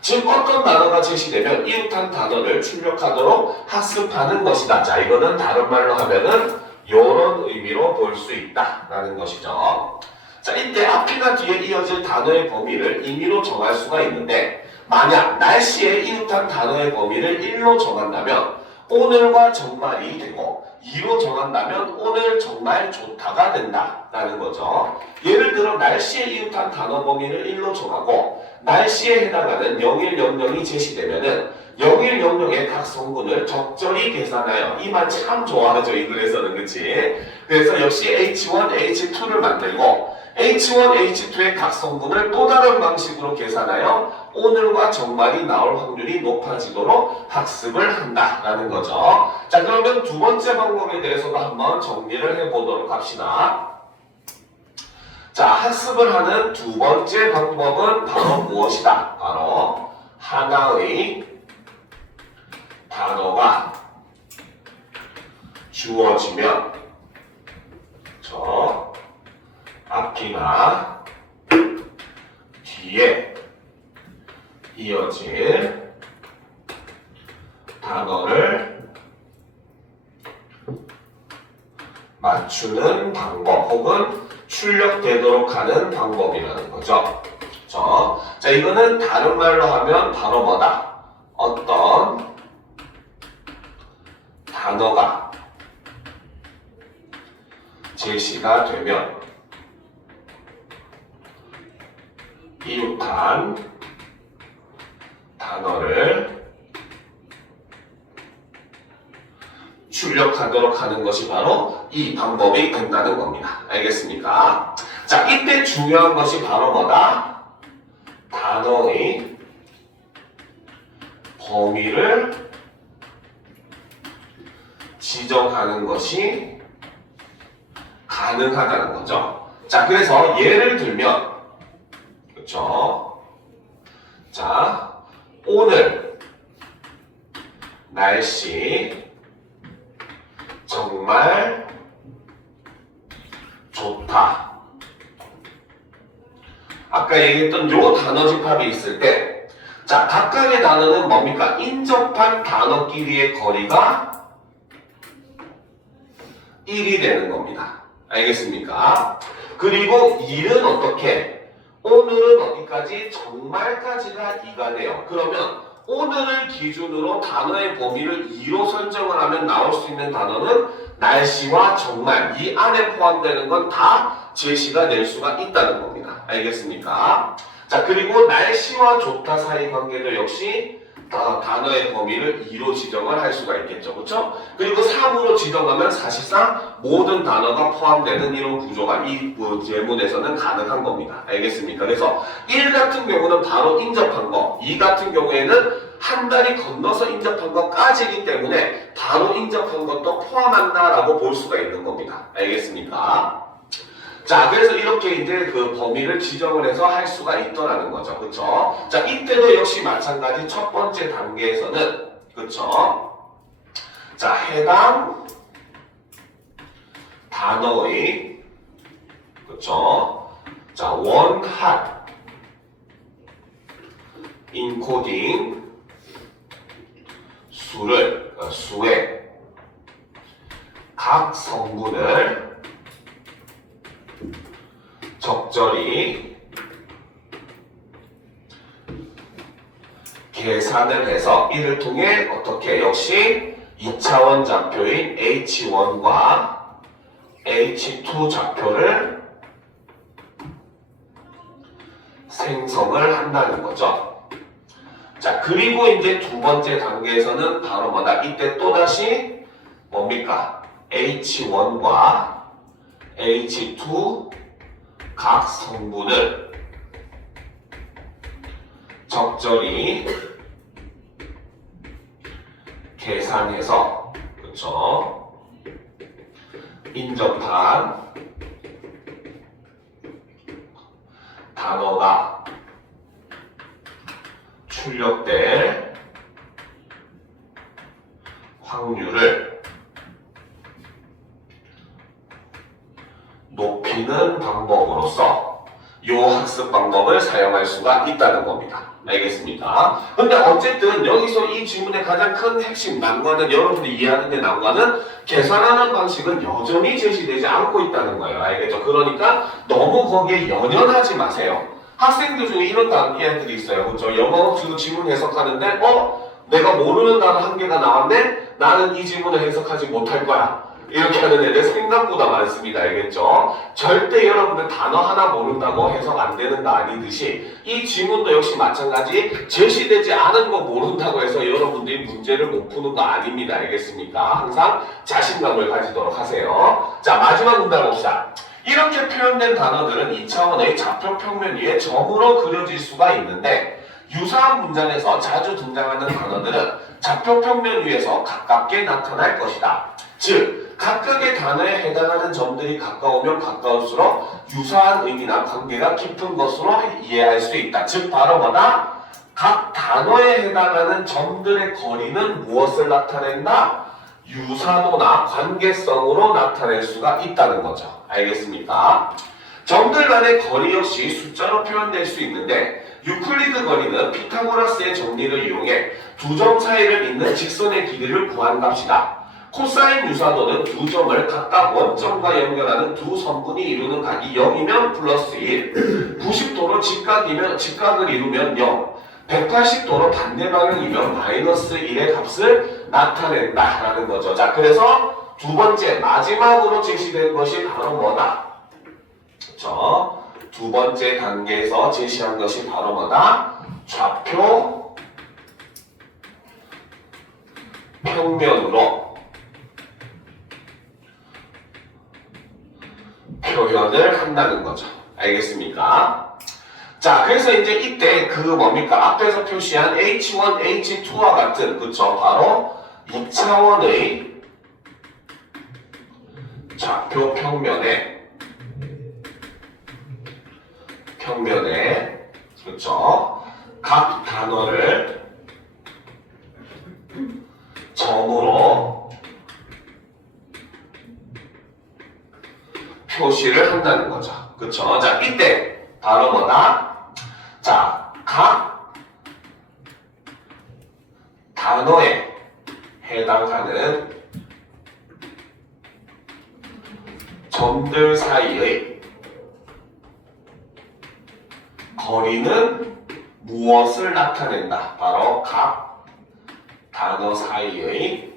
즉 어떤 단어가 제시되면 이웃한 단어를 출력하도록 학습하는 것이다. 자, 이거는 다른 말로 하면은 이런 의미로 볼 수 있다라는 것이죠. 자, 이때 앞이나 뒤에 이어질 단어의 범위를 임의로 정할 수가 있는데 만약 날씨에 이웃한 단어의 범위를 1로 정한다면 오늘과 정말이 되고 2로 정한다면 오늘 정말 좋다가 된다라는 거죠. 예를 들어 날씨에 이웃한 단어 범위를 1로 정하고 날씨에 해당하는 0100이 제시되면은 0100의 각 성분을 적절히 계산하여 이 말 참 좋아하죠. 이 글에서는 그치? 그래서 역시 H1, H2를 만들고 H1, H2의 각 성분을 또 다른 방식으로 계산하여 오늘과 정말이 나올 확률이 높아지도록 학습을 한다라는 거죠. 자, 그러면 두 번째 방법에 대해서도 한번 정리를 해보도록 합시다. 자, 학습을 하는 두 번째 방법은 바로 무엇이다? 바로 하나의 단어가 주어지면 저 앞이나 뒤에 이어질 단어를 맞추는 방법 혹은 출력되도록 하는 방법이라는 거죠. 자, 이거는 다른 말로 하면 바로 뭐다? 어떤 단어가 제시가 되면 이웃한 단어를 출력하도록 하는 것이 바로 이 방법이 된다는 겁니다. 알겠습니까? 자, 이때 중요한 것이 바로 뭐다? 단어의 범위를 지정하는 것이 가능하다는 거죠. 자, 그래서 예를 들면 그렇죠? 자, 오늘 날씨 정말 좋다. 아까 얘기했던 요 단어 집합이 있을 때, 자, 각각의 단어는 뭡니까? 인접한 단어끼리의 거리가 1이 되는 겁니다. 알겠습니까? 그리고 1은 어떻게? 오늘은 어디까지? 정말까지가 2가 돼요. 그러면 오늘을 기준으로 단어의 범위를 2로 설정을 하면 나올 수 있는 단어는 날씨와 정말 이 안에 포함되는 건 다 제시가 될 수가 있다는 겁니다. 알겠습니까? 자, 그리고 날씨와 좋다 사이 관계도 역시 단어의 범위를 2로 지정을 할 수가 있겠죠. 그렇죠? 그리고 3으로 지정하면 사실상 모든 단어가 포함되는 이런 구조가 이 예문에서는 가능한 겁니다. 알겠습니까? 그래서 1 같은 경우는 바로 인접한 거, 2 같은 경우에는 한 달이 건너서 인접한 것까지이기 때문에 바로 인접한 것도 포함한다라고 볼 수가 있는 겁니다. 알겠습니까? 자, 그래서 이렇게 이제 그 범위를 지정을 해서 할 수가 있더라는 거죠. 그쵸? 자, 이때도 역시 마찬가지 첫 번째 단계에서는, 그쵸? 자, 해당 단어의, 그쵸? 자, 원핫 인코딩 수의 각 성분을 적절히 계산을 해서 이를 통해 어떻게 역시 2차원 좌표인 H1과 H2 좌표를 생성을 한다는 거죠. 자, 그리고 이제 두 번째 단계에서는 바로 뭐다? 이때 또다시 뭡니까? H1과 H2 각 성분을 적절히 계산해서, 그쵸? 인접한 단어가 출력될 확률을 높이는 방법으로서 이 학습 방법을 사용할 수가 있다는 겁니다. 알겠습니까? 근데 어쨌든 여기서 이 질문의 가장 큰 핵심 난관은 여러분들이 이해하는 데 난관은 계산하는 방식은 여전히 제시되지 않고 있다는 거예요. 알겠죠? 그러니까 너무 거기에 연연하지 마세요. 학생들 중에 이런 애들이 있어요. 그렇죠? 영어 질문 해석하는데 내가 모르는 단어 한 개가 나왔네? 나는 이 질문을 해석하지 못할 거야. 이렇게 하는 애들 생각보다 많습니다. 알겠죠? 절대 여러분들 단어 하나 모른다고 해석 안 되는 거 아니듯이 이 지문도 역시 마찬가지 제시되지 않은 거 모른다고 해서 여러분들이 문제를 못 푸는 거 아닙니다. 알겠습니까? 항상 자신감을 가지도록 하세요. 자, 마지막 문단 봅시다. 이렇게 표현된 단어들은 2차원의 좌표 평면 위에 점으로 그려질 수가 있는데 유사한 문장에서 자주 등장하는 단어들은 좌표 평면 위에서 가깝게 나타날 것이다. 즉 각각의 단어에 해당하는 점들이 가까우면 가까울수록 유사한 의미나 관계가 깊은 것으로 이해할 수 있다. 즉 바로 뭐다? 각 단어에 해당하는 점들의 거리는 무엇을 나타낸다? 유사도나 관계성으로 나타낼 수가 있다는 거죠. 알겠습니까? 점들 간의 거리 역시 숫자로 표현될 수 있는데 유클리드 거리는 피타고라스의 정리를 이용해 두 점 차이를 잇는 직선의 길이를 구한 값이다. 코사인 유사도는 두 점을 각각 원점과 연결하는 두 선분이 이루는 각이 0이면 플러스 1, 90도로 직각을 이루면 0, 180도로 반대 방향이면 마이너스 1의 값을 나타낸다라는 거죠. 자, 그래서 두 번째 마지막으로 제시된 것이 바로 뭐다? 그렇죠? 두 번째 단계에서 제시한 것이 바로 뭐다? 좌표 평면으로 표현을 한다는 거죠. 알겠습니까? 자, 그래서 이제 이때 그 뭡니까? 앞에서 표시한 H1, H2와 같은, 그쵸? 바로 2차원의 좌표 평면에, 그쵸? 각 단어를 점으로 표시를 한다는 거죠. 그쵸? 자, 이때 바로 뭐다? 자, 각 단어에 해당하는 점들 사이의 거리는 무엇을 나타낸다? 바로 각 단어 사이의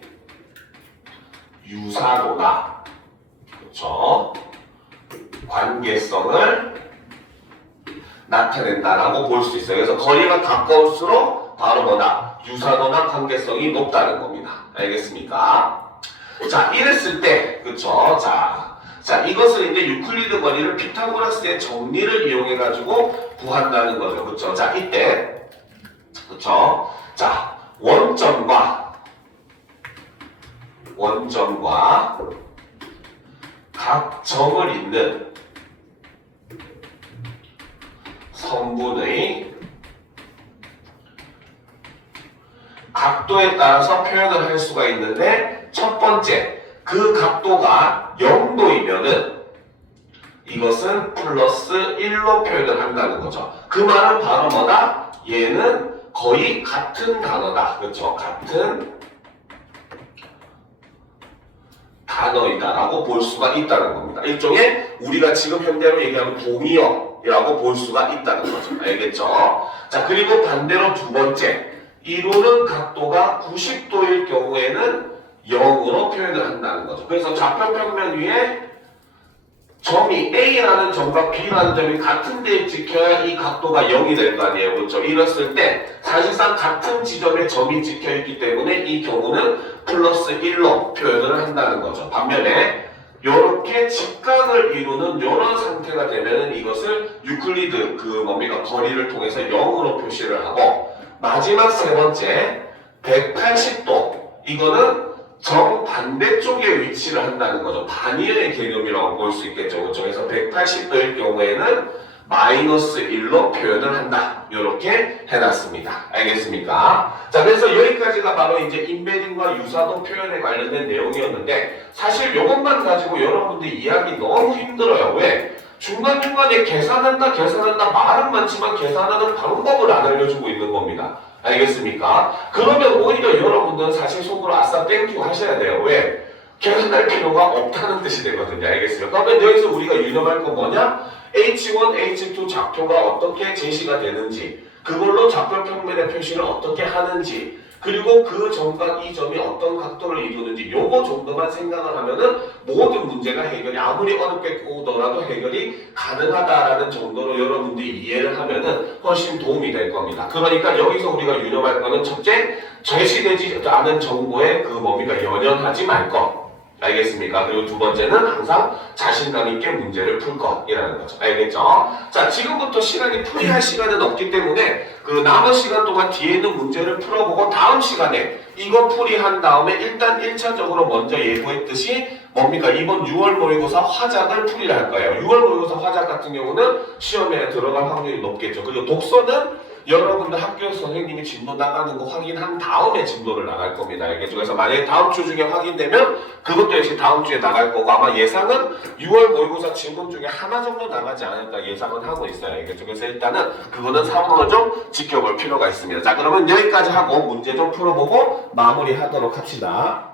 유사도나, 그렇죠? 관계성을 나타낸다라고 볼 수 있어요. 그래서 거리가 가까울수록 바로 뭐다? 유사도나 관계성이 높다는 겁니다. 알겠습니까? 자, 이랬을 때, 그쵸? 자, 이것을 이제 유클리드 거리를 피타고라스의 정리를 이용해가지고 구한다는 거죠. 그쵸? 자, 이때, 그쵸? 자, 원점과 각 점을 잇는 선분의 각도에 따라서 표현을 할 수가 있는데 첫 번째, 그 각도가 0도이면은 이것은 플러스 1로 표현을 한다는 거죠. 그 말은 바로 뭐다? 얘는 거의 같은 단어다. 그렇죠? 같은 단어이다라고 볼 수가 있다는 겁니다. 일종의 우리가 지금 현대로 얘기하는 동의어라고 볼 수가 있다는 거죠. 알겠죠? 자, 그리고 반대로 두 번째, 이루는 각도가 90도일 경우에는 0으로 표현을 한다는 거죠. 그래서 좌표 평면 위에 점이 A라는 점과 B라는 점이 같은 데에 찍혀야 이 각도가 0이 될 거 아니에요. 그렇죠? 이랬을 때 사실상 같은 지점에 점이 찍혀있기 때문에 이 경우는 플러스 1로 표현을 한다는 거죠. 반면에 이렇게 직각을 이루는 이런 상태가 되면은 이것을 유클리드 거리를 통해서 0으로 표시를 하고, 마지막 세 번째 180도, 이거는 정반대쪽에 위치를 한다는 거죠. 반이의 개념이라고 볼 수 있겠죠. 그렇죠? 그래서 180도일 경우에는 마이너스 1로 표현을 한다. 이렇게 해놨습니다. 알겠습니까? 자, 그래서 여기까지가 바로 이제 인베딩과 유사도 표현에 관련된 내용이었는데, 사실 이것만 가지고 여러분들이 이해하기 너무 힘들어요. 왜? 중간중간에 계산한다 말은 많지만 계산하는 방법을 안 알려주고 있는 겁니다. 알겠습니까? 그러면 오히려 여러분들은 사실 속으로 아싸 땡큐 하셔야 돼요. 왜? 계산할 필요가 없다는 뜻이 되거든요. 알겠습니까? 그러면 여기서 우리가 유념할 건 뭐냐? H1, H2 좌표가 어떻게 제시가 되는지, 그걸로 좌표 평면의 표시를 어떻게 하는지, 그리고 그 점과 이 점이 어떤 각도를 이루는지 요거 정도만 생각을 하면은 모든 문제가 해결이 아무리 어렵게 오더라도 해결이 가능하다라는 정도로 여러분들이 이해를 하면은 훨씬 도움이 될 겁니다. 그러니까 여기서 우리가 유념할 거는 첫째, 제시되지 않은 정보에 그 뭡니까 연연하지 말 것. 알겠습니까? 그리고 두 번째는 항상 자신감 있게 문제를 풀 것이라는 거죠. 알겠죠? 자, 지금부터 시간이 풀이할 시간은 없기 때문에 그 남은 시간 동안 뒤에 있는 문제를 풀어보고 다음 시간에 이거 풀이한 다음에 일단 1차적으로 먼저 예고했듯이 뭡니까? 이번 6월 모의고사 화작을 풀이를 할 거예요. 6월 모의고사 화작 같은 경우는 시험에 들어갈 확률이 높겠죠. 그리고 독서는 여러분들 학교 선생님이 진도 나가는 거 확인한 다음에 진도를 나갈 겁니다. 알겠죠? 그래서 만약에 다음 주 중에 확인되면 그것도 역시 다음 주에 나갈 거고 아마 예상은 6월 모의고사 질문 중에 하나 정도 나가지 않을까 예상은 하고 있어요. 알겠죠? 그래서 일단은 그거는 상황을 좀 지켜볼 필요가 있습니다. 자, 그러면 여기까지 하고 문제 좀 풀어보고 마무리하도록 합시다.